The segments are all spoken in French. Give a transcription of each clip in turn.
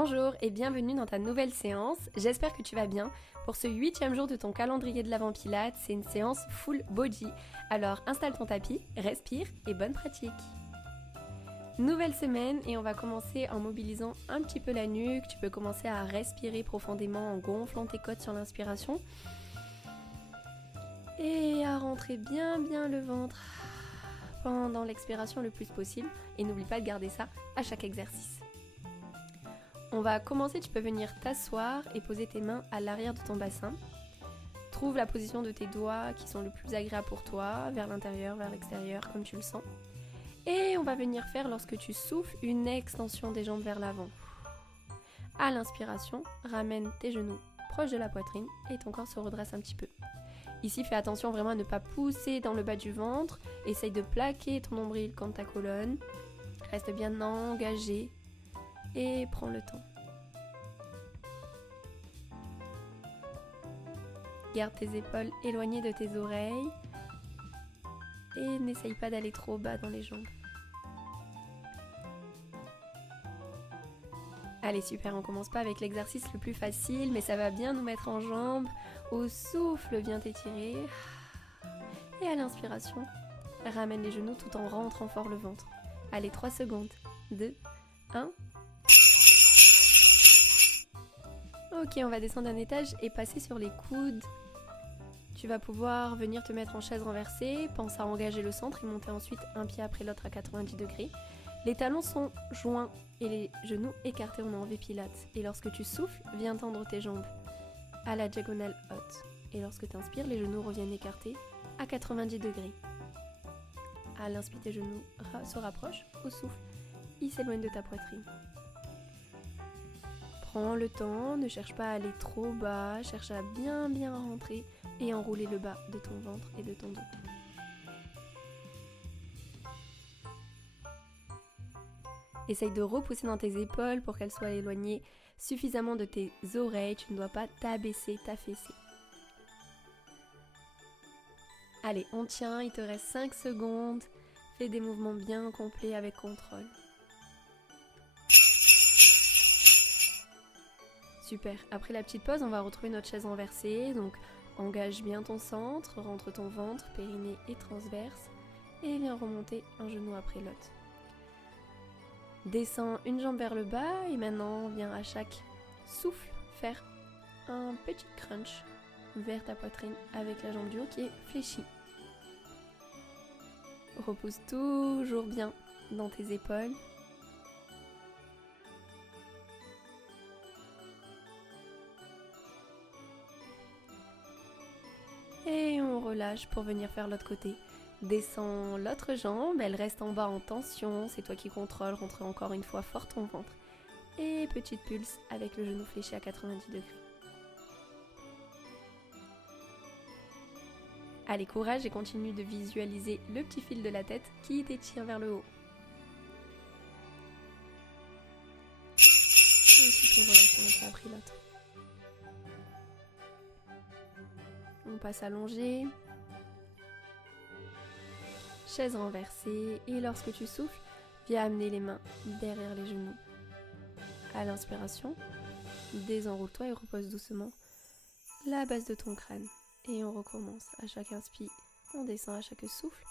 Bonjour et bienvenue dans ta nouvelle séance, j'espère que tu vas bien. Pour ce 8e jour de ton calendrier de l'Avent Pilates, c'est une séance full body. Alors installe ton tapis, respire et bonne pratique. Nouvelle semaine et on va commencer en mobilisant un petit peu la nuque. Tu peux commencer à respirer profondément en gonflant tes côtes sur l'inspiration. Et à rentrer bien le ventre pendant l'expiration le plus possible. Et n'oublie pas de garder ça à chaque exercice. On va commencer, tu peux venir t'asseoir et poser tes mains à l'arrière de ton bassin. Trouve la position de tes doigts qui sont le plus agréable pour toi, vers l'intérieur, vers l'extérieur, comme tu le sens. Et on va venir faire, lorsque tu souffles, une extension des jambes vers l'avant. À l'inspiration, ramène tes genoux proches de la poitrine et ton corps se redresse un petit peu. Ici, fais attention vraiment à ne pas pousser dans le bas du ventre. Essaye de plaquer ton nombril contre ta colonne. Reste bien engagé. Et prends le temps. Garde tes épaules éloignées de tes oreilles et n'essaye pas d'aller trop bas dans les jambes. Allez, super, on commence pas avec l'exercice le plus facile, mais ça va bien nous mettre en jambes. Au souffle, viens t'étirer. Et à l'inspiration, ramène les genoux tout en rentrant fort le ventre. Allez, 3 secondes. 2, 1. Ok, on va descendre un étage et passer sur les coudes. Tu vas pouvoir venir te mettre en chaise renversée, pense à engager le centre et monter ensuite un pied après l'autre à 90 degrés. Les talons sont joints et les genoux écartés, on est en V Pilates. Et lorsque tu souffles, viens tendre tes jambes à la diagonale haute. Et lorsque tu inspires, les genoux reviennent écartés à 90 degrés. À l'inspire, tes genoux se rapprochent. Au souffle, ils s'éloignent de ta poitrine. Prends le temps, ne cherche pas à aller trop bas, cherche à bien rentrer et enrouler le bas de ton ventre et de ton dos. Essaye de repousser dans tes épaules pour qu'elles soient éloignées suffisamment de tes oreilles. Tu ne dois pas t'abaisser, t'affaisser. Allez, on tient, il te reste 5 secondes. Fais des mouvements bien complets avec contrôle. Super, après la petite pause, on va retrouver notre chaise renversée. Donc, engage bien ton centre, rentre ton ventre, périnée et transverse. Et viens remonter un genou après l'autre. Descends une jambe vers le bas et maintenant, viens à chaque souffle faire un petit crunch vers ta poitrine avec la jambe du haut qui est fléchie. Repousse toujours bien dans tes épaules. Et on relâche pour venir faire l'autre côté. Descends l'autre jambe, elle reste en bas en tension, c'est toi qui contrôles, rentre encore une fois fort ton ventre. Et petite pulse avec le genou fléchi à 90 degrés. Allez, courage et continue de visualiser le petit fil de la tête qui t'étire vers le haut. Et tu peux relâcher, on a pris l'autre. On passe allongé. Chaise renversée et lorsque tu souffles, viens amener les mains derrière les genoux. À l'inspiration, désenroule-toi et repose doucement la base de ton crâne. Et on recommence. À chaque inspire, on descend à chaque souffle,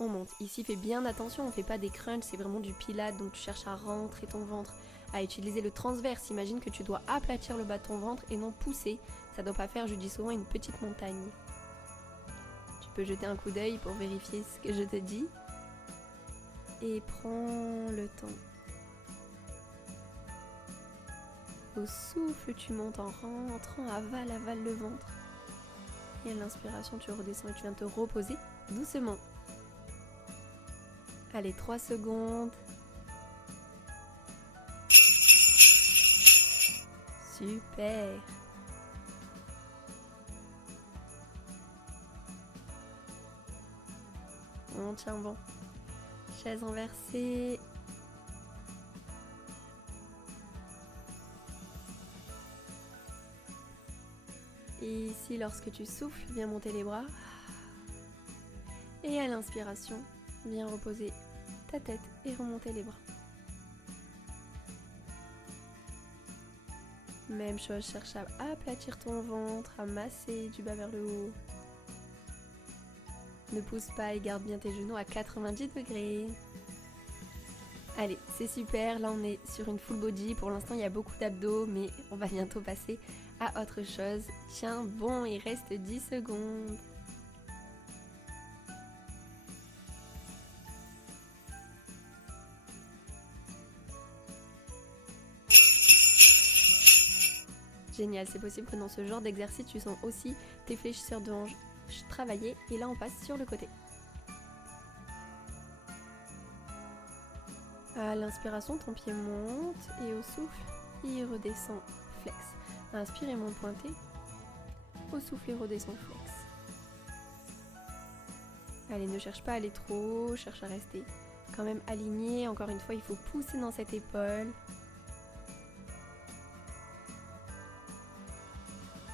on monte. Ici, fais bien attention, on ne fait pas des crunchs, c'est vraiment du pilates, donc tu cherches à rentrer ton ventre, à utiliser le transverse. Imagine que tu dois aplatir le bas de ton ventre et non pousser. Ça ne doit pas faire, je dis souvent, une petite montagne. Tu peux jeter un coup d'œil pour vérifier ce que je te dis. Et prends le temps. Au souffle, tu montes en rentrant, avale le ventre. Et à l'inspiration, tu redescends et tu viens te reposer doucement. Allez, 3 secondes. Super. On tient bon. Chaise renversée. Et ici, lorsque tu souffles, viens monter les bras. Et à l'inspiration, viens reposer ta tête et remonter les bras. Même chose, cherche à aplatir ton ventre, à masser du bas vers le haut. Ne pousse pas et garde bien tes genoux à 90 degrés. Allez, c'est super, là on est sur une full body. Pour l'instant il y a beaucoup d'abdos, mais on va bientôt passer à autre chose. Tiens bon, il reste 10 secondes. Génial, c'est possible que dans ce genre d'exercice, tu sens aussi tes fléchisseurs de hanches travailler. Et là, on passe sur le côté. À l'inspiration, ton pied monte et au souffle, il redescend, flex. Inspire et monte pointé. Au souffle, il redescend, flex. Allez, ne cherche pas à aller trop haut, cherche à rester quand même aligné. Encore une fois, il faut pousser dans cette épaule.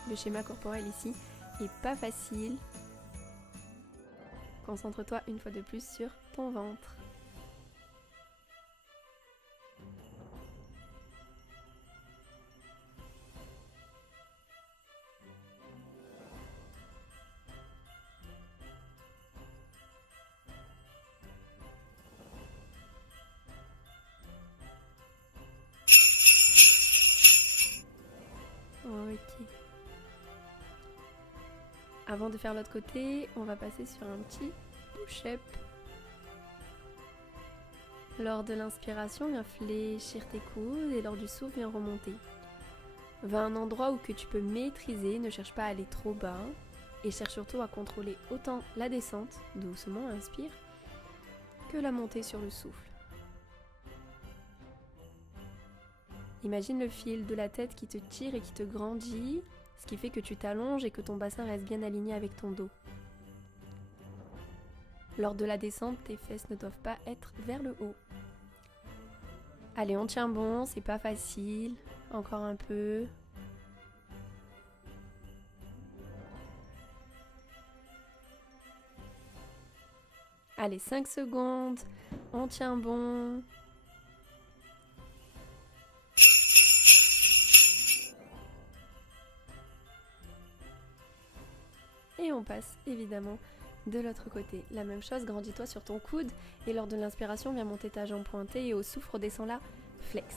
Le schéma corporel ici est pas facile. Concentre-toi une fois de plus sur ton ventre. Ok. Avant de faire l'autre côté, on va passer sur un petit push-up. Lors de l'inspiration, viens fléchir tes coudes et lors du souffle, viens remonter. Va à un endroit où que tu peux maîtriser, ne cherche pas à aller trop bas et cherche surtout à contrôler autant la descente, doucement, inspire, que la montée sur le souffle. Imagine le fil de la tête qui te tire et qui te grandit, ce qui fait que tu t'allonges et que ton bassin reste bien aligné avec ton dos. Lors de la descente, tes fesses ne doivent pas être vers le haut. Allez, on tient bon, c'est pas facile. Encore un peu. Allez, 5 secondes. On tient bon. Et on passe évidemment de l'autre côté. La même chose, grandis-toi sur ton coude et lors de l'inspiration, viens monter ta jambe pointée et au souffle, redescends la flex.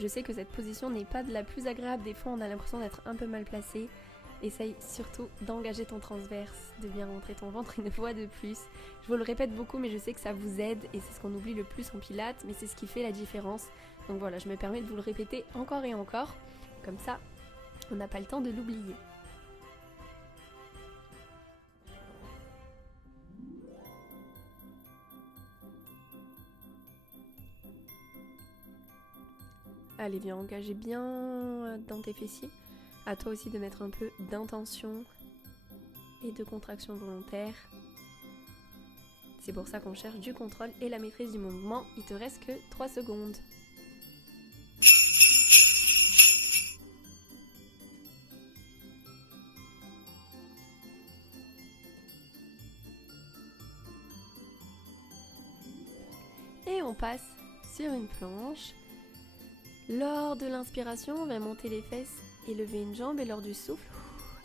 Je sais que cette position n'est pas de la plus agréable, des fois on a l'impression d'être un peu mal placé. Essaye surtout d'engager ton transverse, de bien rentrer ton ventre une fois de plus. Je vous le répète beaucoup, mais je sais que ça vous aide et c'est ce qu'on oublie le plus en pilates, mais c'est ce qui fait la différence. Donc voilà, je me permets de vous le répéter encore et encore, comme ça on n'a pas le temps de l'oublier. Allez, viens engager bien dans tes fessiers. À toi aussi de mettre un peu d'intention et de contraction volontaire. C'est pour ça qu'on cherche du contrôle et la maîtrise du mouvement. Il te reste que 3 secondes. Et on passe sur une planche. Lors de l'inspiration, on va monter les fesses et lever une jambe et lors du souffle,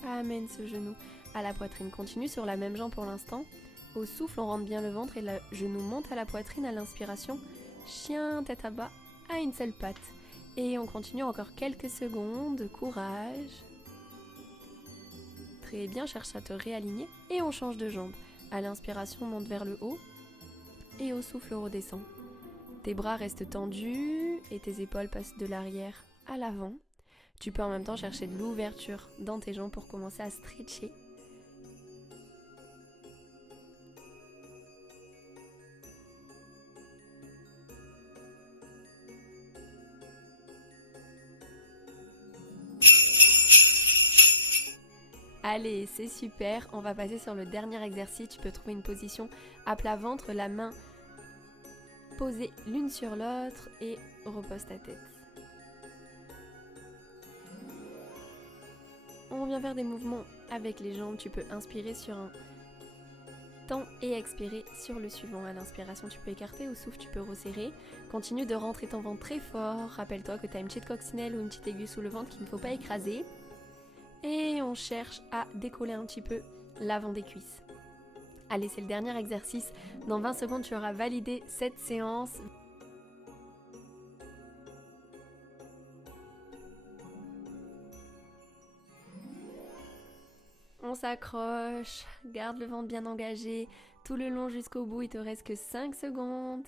amène ce genou à la poitrine. Continue sur la même jambe pour l'instant. Au souffle, on rentre bien le ventre et le genou monte à la poitrine à l'inspiration. Chien tête à bas à une seule patte. Et on continue encore quelques secondes. Courage. Très bien, cherche à te réaligner et on change de jambe. À l'inspiration, on monte vers le haut et au souffle, on redescend. Tes bras restent tendus et tes épaules passent de l'arrière à l'avant. Tu peux en même temps chercher de l'ouverture dans tes jambes pour commencer à stretcher. Allez, c'est super. On va passer sur le dernier exercice. Tu peux trouver une position à plat ventre, la main posée l'une sur l'autre et repose ta tête. On vient faire des mouvements avec les jambes. Tu peux inspirer sur un tends et expirer sur le suivant. À l'inspiration, tu peux écarter, au souffle, tu peux resserrer. Continue de rentrer ton ventre très fort. Rappelle-toi que tu as une petite coccinelle ou une petite aiguille sous le ventre qu'il ne faut pas écraser. Et on cherche à décoller un petit peu l'avant des cuisses. Allez, c'est le dernier exercice. Dans 20 secondes, tu auras validé cette séance. On s'accroche, garde le ventre bien engagé, tout le long jusqu'au bout, il te reste que 5 secondes.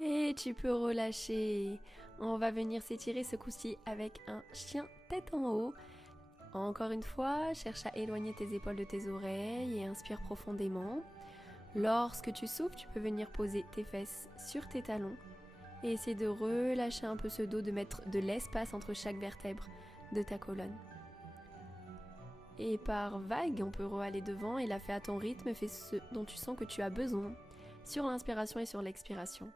Et tu peux relâcher. On va venir s'étirer ce coup-ci avec un chien tête en haut. Encore une fois, cherche à éloigner tes épaules de tes oreilles et inspire profondément. Lorsque tu souffles, tu peux venir poser tes fesses sur tes talons. Et essayer de relâcher un peu ce dos, de mettre de l'espace entre chaque vertèbre de ta colonne. Et par vague, on peut aller devant et la fais à ton rythme, fais ce dont tu sens que tu as besoin, sur l'inspiration et sur l'expiration.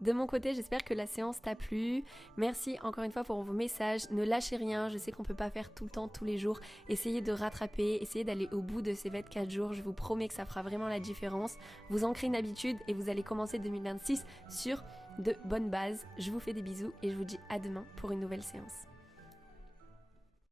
De mon côté, j'espère que la séance t'a plu. Merci encore une fois pour vos messages. Ne lâchez rien, je sais qu'on ne peut pas faire tout le temps, tous les jours. Essayez de rattraper, essayez d'aller au bout de ces 24 jours. Je vous promets que ça fera vraiment la différence. Vous ancrez une habitude et vous allez commencer 2026 sur de bonnes bases. Je vous fais des bisous et je vous dis à demain pour une nouvelle séance.